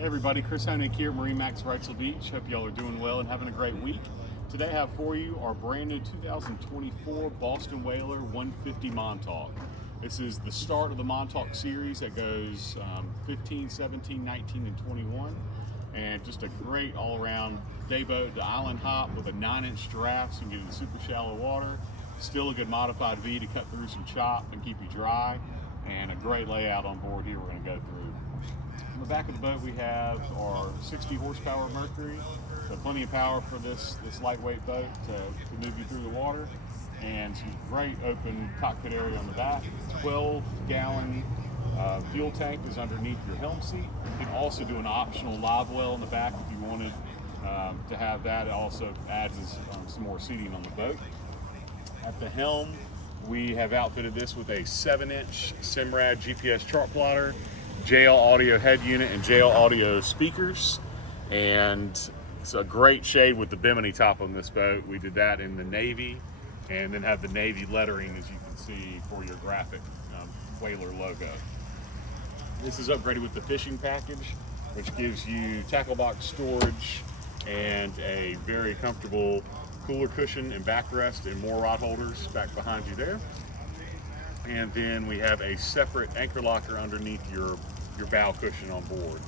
Hey everybody, Chris Honig here at MarineMax Wrightsville Beach. Hope y'all are doing well and having a great week. Today I have for you our brand new 2024 Boston Whaler 150 Montauk. This is the start of the Montauk series that goes 15, 17, 19, and 21. And just a great all-around day boat to island hop with a 9-inch draft so you can get in super shallow water. Still a good modified V to cut through some chop and keep you dry. And a great layout on board here we're going to go through. On the back of the boat we have our 60 horsepower Mercury, so plenty of power for this lightweight boat to move you through the water, and some great open cockpit area on the back. 12-gallon fuel tank is underneath your helm seat. You can also do an optional live well in the back if you wanted to have that. It also adds some more seating on the boat. At the helm, we have outfitted this with a 7-inch Simrad GPS chart plotter, JL audio head unit, and JL audio speakers. And it's a great shade with the bimini top on this boat. We did that in the navy, and then have the navy lettering, as you can see, for your graphic Whaler logo. This is upgraded with the fishing package, which gives you tackle box storage and a very comfortable cooler cushion and backrest and more rod holders back behind you there. And then we have a separate anchor locker underneath your bow cushion on board.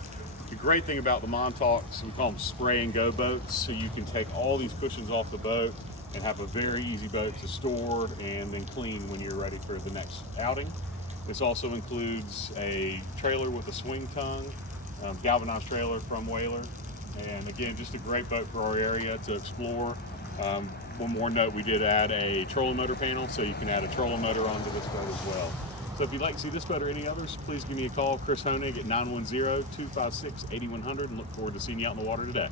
The great thing about the Montauks, we call them spray and go boats, so you can take all these cushions off the boat and have a very easy boat to store and then clean when you're ready for the next outing. This also includes a trailer with a swing tongue, galvanized trailer from Whaler, and again, just a great boat for our area to explore. One more note, we did add a trolling motor panel, so you can add a trolling motor onto this boat as well. So if you'd like to see this boat or any others, please give me a call, Chris Honig, at 910-256-8100, and look forward to seeing you out in the water today.